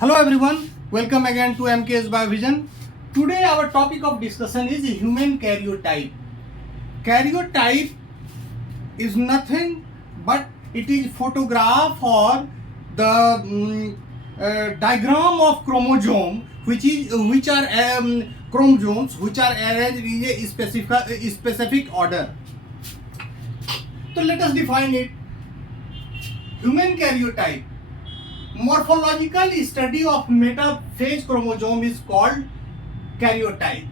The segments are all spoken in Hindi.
Hello everyone, welcome again to MKS Biovision. Today our topic of discussion is human karyotype. Karyotype is nothing but it is photograph or the diagram of chromosome which are chromosomes which are arranged in a specific order. So let us define it. Human karyotype. Morphological study of metaphase chromosome is called karyotype.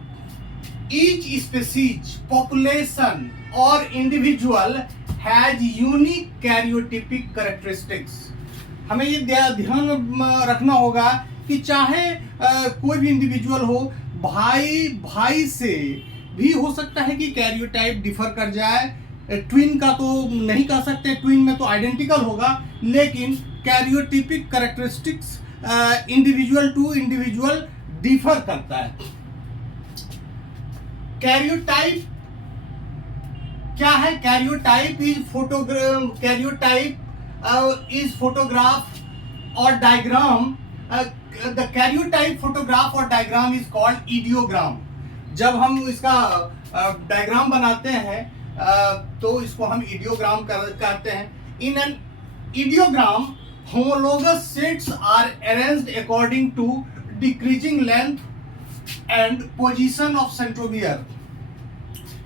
Each species, population or individual has unique karyotypic characteristics. हमें ये ध्यान रखना होगा कि चाहे कोई भी इंडिविजुअल हो, भाई से भी हो सकता है कि कैरियोटाइप डिफर कर जाए. ट्विन का तो नहीं कह सकते, ट्विन में तो आइडेंटिकल होगा, लेकिन karyotypic characteristics individual to individual differ करता है. कैरियोटाइप क्या है? कैरियोटाइप इज फोटोग्राफ और डायग्राम. द कैरियोटाइप फोटोग्राफ और डायग्राम इज कॉल्ड इडियोग्राम. जब हम इसका डायग्राम बनाते हैं तो इसको हम इडियोग्राम कहते हैं. In an idiogram homologous sets are arranged according to decreasing length and position of centromere.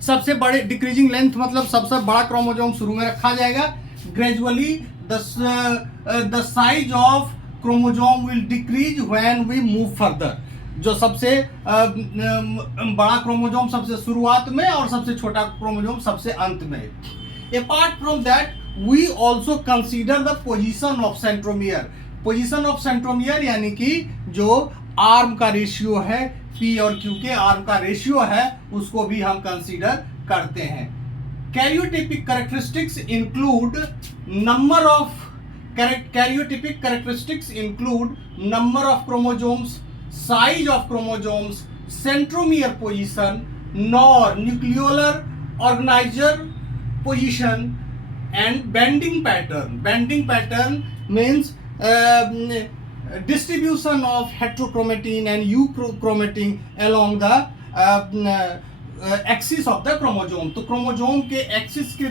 सबसे बड़े डिक्रीजिंग लेंथ मतलब सबसे बड़ा क्रोमोसोम शुरू में रखा जाएगा. Gradually the size of chromosome will decrease when we move further. जो सबसे बड़ा क्रोमोसोम सबसे शुरुआत में और सबसे छोटा क्रोमोसोम सबसे अंत में. Apart from that we also consider the position of centromere. Position of centromere यानी कि जो आर्म का रेशियो है, P और Q के आर्म का रेशियो है, उसको भी हम कंसीडर करते हैं. Karyotypic characteristics include number of chromosomes, size of chromosomes, centromere position, nor nucleolar organizer position, and bending pattern. Bending pattern means distribution of heterochromatin and euchromatin along the axis of the chromosome. तो क्रोमोसोम के एक्सिस के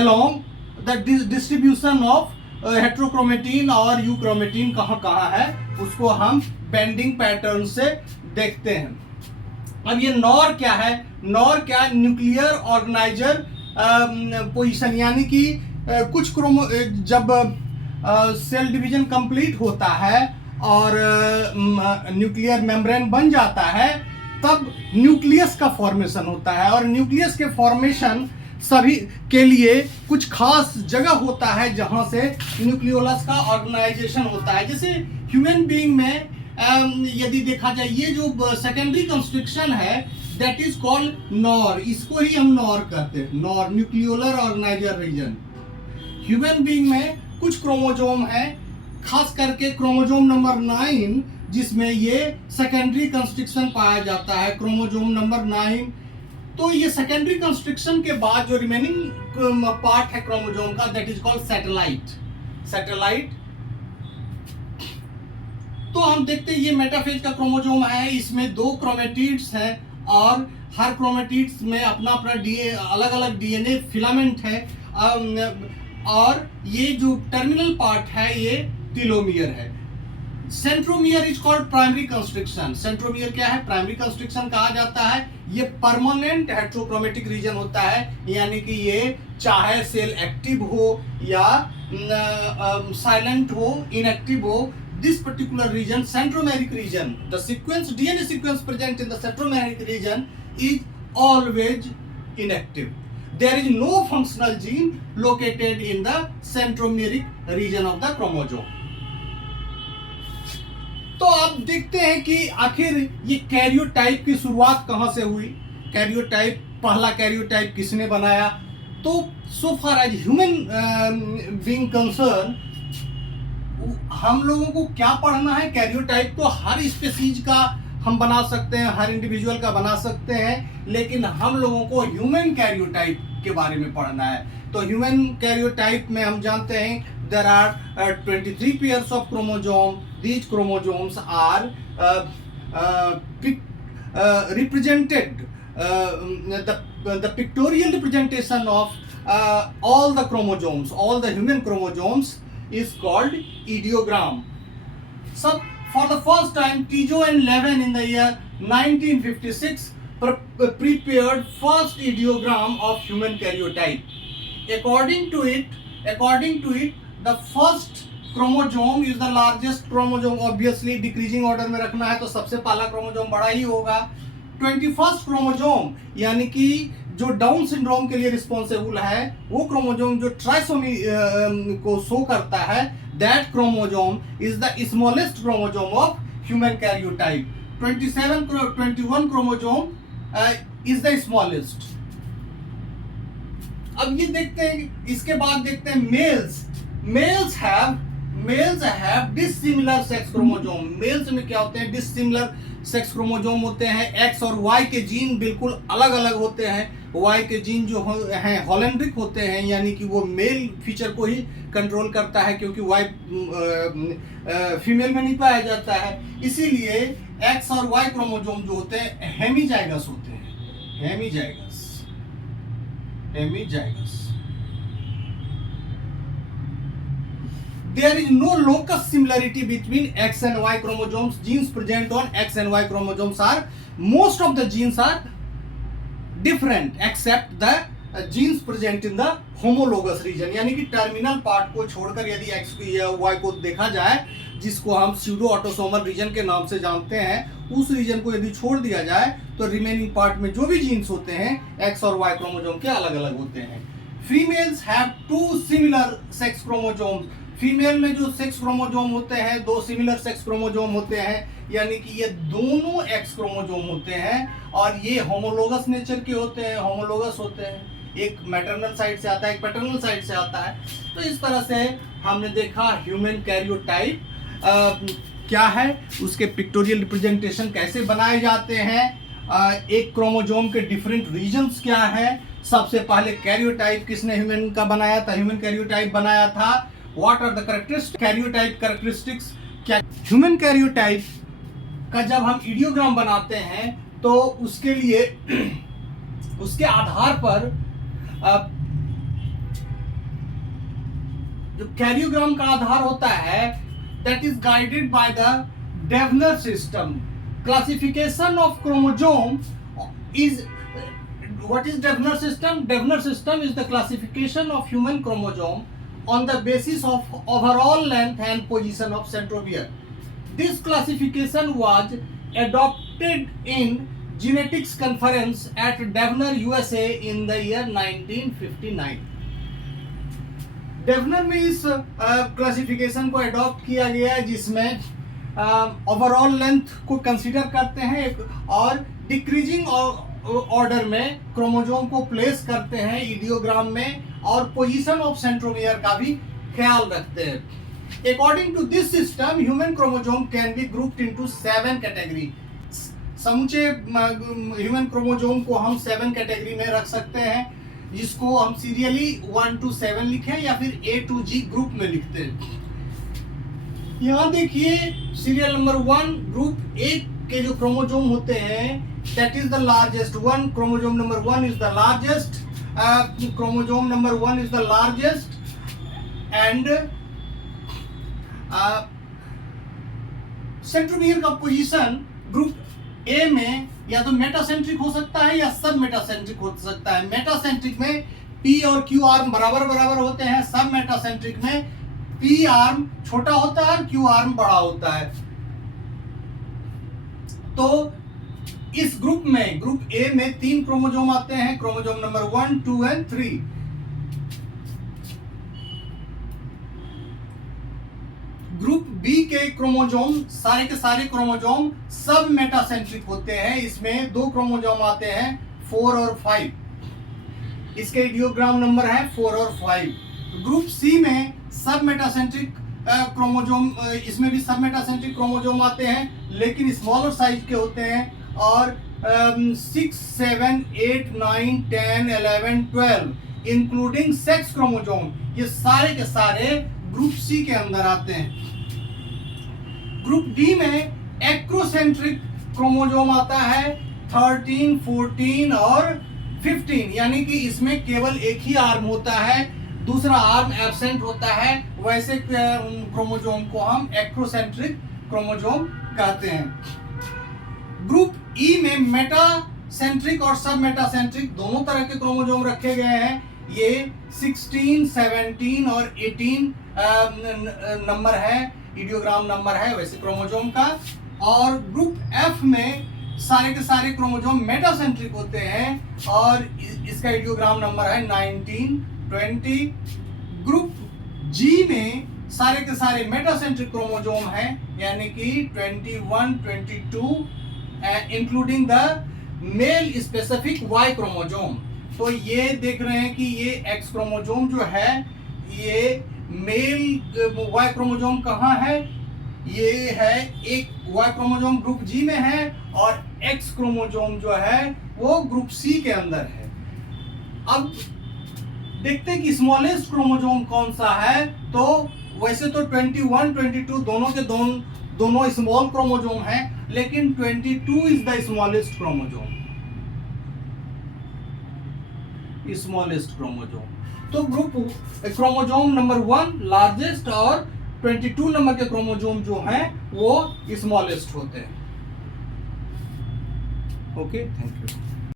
along the distribution of heterochromatin और यूक्रोमेटिन कहाँ है उसको हम बेंडिंग पैटर्न से देखते हैं. अब ये नॉर क्या है? नॉर क्या? Nuclear organiser position. यानी कि कुछ जब सेल डिवीजन कंप्लीट होता है और न्यूक्लियर मेम्ब्रेन बन जाता है, तब न्यूक्लियस का फॉर्मेशन होता है. और न्यूक्लियस के फॉर्मेशन सभी के लिए कुछ खास जगह होता है जहां से न्यूक्लियोलस का ऑर्गेनाइजेशन होता है. जैसे ह्यूमन बीइंग में यदि देखा जाए, ये जो सेकेंडरी कंस्ट्रक्शन है दैट इज कॉल्ड नॉर. इसको ही हम नॉर कहते हैं, NOR, nucleolar organizer region. Human being में कुछ क्रोमोसोम है, खास करके क्रोमोसोम नंबर 9 जिसमें ये सेकेंडरी कंस्ट्रक्शन पाया जाता है. Chromosome number 9. तो ये सेकेंडरी कंस्ट्रक्शन के बाद जो रिमेनिंग पार्ट है क्रोमोसोम का दैट इज कॉल्ड सैटेलाइट. तो हम देखते हैं ये मेटाफेज का क्रोमोसोम है. इसमें 2 क्रोमेटिड्स हैं और हर क्रोमेटिड्स में अपना अलग अलग डीएनए फिलामेंट है. और ये जो टर्मिनल पार्ट है ये टेलोमियर है. Centromere is called primary constriction. Centromere क्या है? प्राइमरी कंस्ट्रक्शन कहा जाता है. ये परमानेंट हेट्रोक्रोमेटिक रीजन होता है, यानी कि ये चाहे सेल एक्टिव हो या साइलेंट हो, इनएक्टिव हो, this particular region, centromeric region, the DNA sequence present in the centromeric region is always inactive. There is no functional gene located in the centromeric region of the chromosome. तो अब देखते हैं कि आखिर ये कैरियोटाइप की शुरुआत कहां से हुई. पहला कैरियोटाइप किसने बनाया? तो so far as human being concerned, हम लोगों को क्या पढ़ना है? कैरियोटाइप तो हर स्पीशीज का हम बना सकते हैं, हर इंडिविजुअल का बना सकते हैं, लेकिन हम लोगों को ह्यूमन कैरियोटाइप के बारे में पढ़ना है. तो ह्यूमन कैरियोटाइप में हम जानते हैं there are 23 pairs of chromosome. These chromosomes are represented, the pictorial representation of all the chromosomes, all the human chromosomes is called ideogram. So for the first time, Tijo and Levin in the year 1956 prepared first ideogram of human karyotype. According to it, the first chromosome is the largest chromosome. Obviously decreasing order में रखना है तो सबसे पहला chromosome बड़ा ही होगा. 21st chromosome यानी कि जो डाउन सिंड्रोम के लिए रिस्पॉन्सिबल है वो क्रोमोजोम जो ट्राइसोमी को शो करता है, that chromosome is the smallest chromosome of human karyotype. 21 chromosome is the smallest. अब ये देखते हैं, इसके बाद देखते हैं males have dissimilar sex chromosome. Males में क्या होते हैं? डिसिमिलर सेक्स क्रोमोजोम होते हैं. एक्स और वाई के जीन बिल्कुल अलग अलग होते हैं. वाई के जीन जो हैं हॉलैंड्रिक होते हैं, यानी कि वो मेल फीचर को ही कंट्रोल करता है, क्योंकि वाई फीमेल में नहीं पाया जाता है. इसीलिए एक्स और वाई क्रोमोजोम जो होते हैं हेमीजाइगस होते हैं. Hemizygous There is no locus similarity between X and Y chromosomes. Genes present on X and Y chromosomes are, most of the genes are different except the genes present in the homologous region. यानी कि टर्मिनल पार्ट को छोड़कर यदि X या Y को देखा जाए, जिसको हम स्यूडो ऑटोसोमल रीजन के नाम से जानते हैं, उस रीजन को यदि छोड़ दिया जाए तो रिमेनिंग पार्ट में जो भी जीन्स होते हैं X और Y क्रोमोसोम के अलग अलग होते हैं. Females have 2 similar sex chromosomes. Female में जो सेक्स क्रोमोसोम होते हैं 2 सिमिलर सेक्स क्रोमोसोम होते हैं, यानी कि ये दोनों एक्स क्रोमोसोम होते हैं और ये होमोलोगस नेचर के होते हैं. होमोलोगस होते हैं, एक मैटरनल साइड से आता है, एक पैटर्नल साइड से आता है. तो इस तरह से हमने देखा ह्यूमन कैरियोटाइप क्या है, उसके पिक्टोरियल रिप्रेजेंटेशन कैसे बनाए जाते हैं, एक क्रोमोसोम के डिफरेंट रीजन्स क्या है. सबसे पहले कैरियोटाइप किसने ह्यूमन का बनाया था? ह्यूमन कैरियोटाइप बनाया था. What are the characteristics? Karyotype characteristics क्या? Human karyotype का जब हम ideogram बनाते हैं तो उसके लिए उसके आधार पर जो karyogram का आधार होता है, that is guided by the Devner system. Classification of chromosome is, what is Devner system? Devner system is the classification of human chromosome on the basis of overall length and position of centromere. This classification was adopted in genetics conference at Devner, USA in the year 1959. डेवनर में इस क्लासिफिकेशन को अडॉप्ट किया गया है, जिसमें ओवरऑल लेंथ को कंसीडर करते हैं और डिक्रीजिंग ऑर्डर में क्रोमोसोम को प्लेस करते हैं इडियोग्राम में, और पोजीशन ऑफ सेंट्रोमियर का भी ख्याल रखते हैं. According to this system human chromosome can be grouped into 7 category. समूचे ह्यूमन क्रोमोसोम को हम 7 कैटेगरी में रख सकते हैं, जिसको हम सीरियली 1 to 7 लिखें या फिर A to G ग्रुप में लिखते हैं. यहाँ देखिए सीरियल नंबर 1 ग्रुप A के जो क्रोमोसोम होते हैं, that is the largest one. Chromosome number 1 is the largest. Chromosome number 1 is the largest and centromere का पोजीशन ग्रुप ए में या तो मेटासेंट्रिक हो सकता है या सब मेटासेंट्रिक हो सकता है. मेटासेंट्रिक में पी और क्यू आर्म बराबर बराबर होते हैं. सब मेटासेंट्रिक में पी आर्म छोटा होता है और क्यू आर्म बड़ा होता है. तो इस ग्रुप में, ग्रुप ए में 3 क्रोमोसोम आते हैं, chromosome number 1, 2 and 3. Group B के क्रोमोसोम, सारे के सारे क्रोमोसोम सब मेटासेंट्रिक होते हैं. इसमें 2 क्रोमोसोम आते हैं 4 और 5. इसके आइडियोग्राम नंबर है 4 और 5. ग्रुप सी में सब मेटासेंट्रिक क्रोमोसोम, इसमें भी सब मेटासेंट्रिक क्रोमोसोम आते हैं, लेकिन स्मॉलर साइज के होते हैं. और 6, 7, 8, 9, 10, 11, 12 इंक्लूडिंग सेक्स क्रोमोसोम, ये सारे के सारे ग्रुप सी के अंदर आते हैं। ग्रुप डी में एक्रोसेंट्रिक क्रोमोजोम आता है 13, 14 और 15, यानी कि इसमें केवल एक ही आर्म होता है, दूसरा आर्म एब्सेंट होता है। वैसे क्रोमोजोम को हम एक्रोसेंट्रिक क्रोमोजोम कहते हैं। ग्रुप ई में मेटासेंट्रिक और सब मेटासेंट्रिक दोनों तरह के क्रोमोजोम रखे गए हैं। ये 16, 17 और 18 नंबर है, इडियोग्राम नंबर है वैसे क्रोमोजोम का। और ग्रुप एफ में सारे के सारे क्रोमोजोम मेटासेंट्रिक होते हैं और इसका इडियोग्राम नंबर है 19, 20। ग्रुप जी में सारे के सारे मेटासेंट्रिक क्रोमोजोम हैं, यानी कि 21, 22 including the male specific Y chromosome. तो ये देख रहे हैं कि ये एक्स क्रोमोजोम जो है, ये मेल वाई क्रोमोजोम कहाँ है, ये है एक वाई क्रोमोजोम ग्रुप जी में है और एक्स क्रोमोजोम जो है वो ग्रुप सी के अंदर है। अब देखते हैं कि स्मॉलेस्ट क्रोमोजोम कौन सा है। तो वैसे तो 21, 22 दोनों के दोनों स्मॉल क्रोमोजोम हैं, लेकिन 22 is the smallest chromosome, smallest chromosome. तो ग्रुप क्रोमोजोम नंबर 1 लार्जेस्ट और 22 नंबर के क्रोमोजोम जो हैं वो स्मॉलेस्ट होते हैं। Okay, thank you.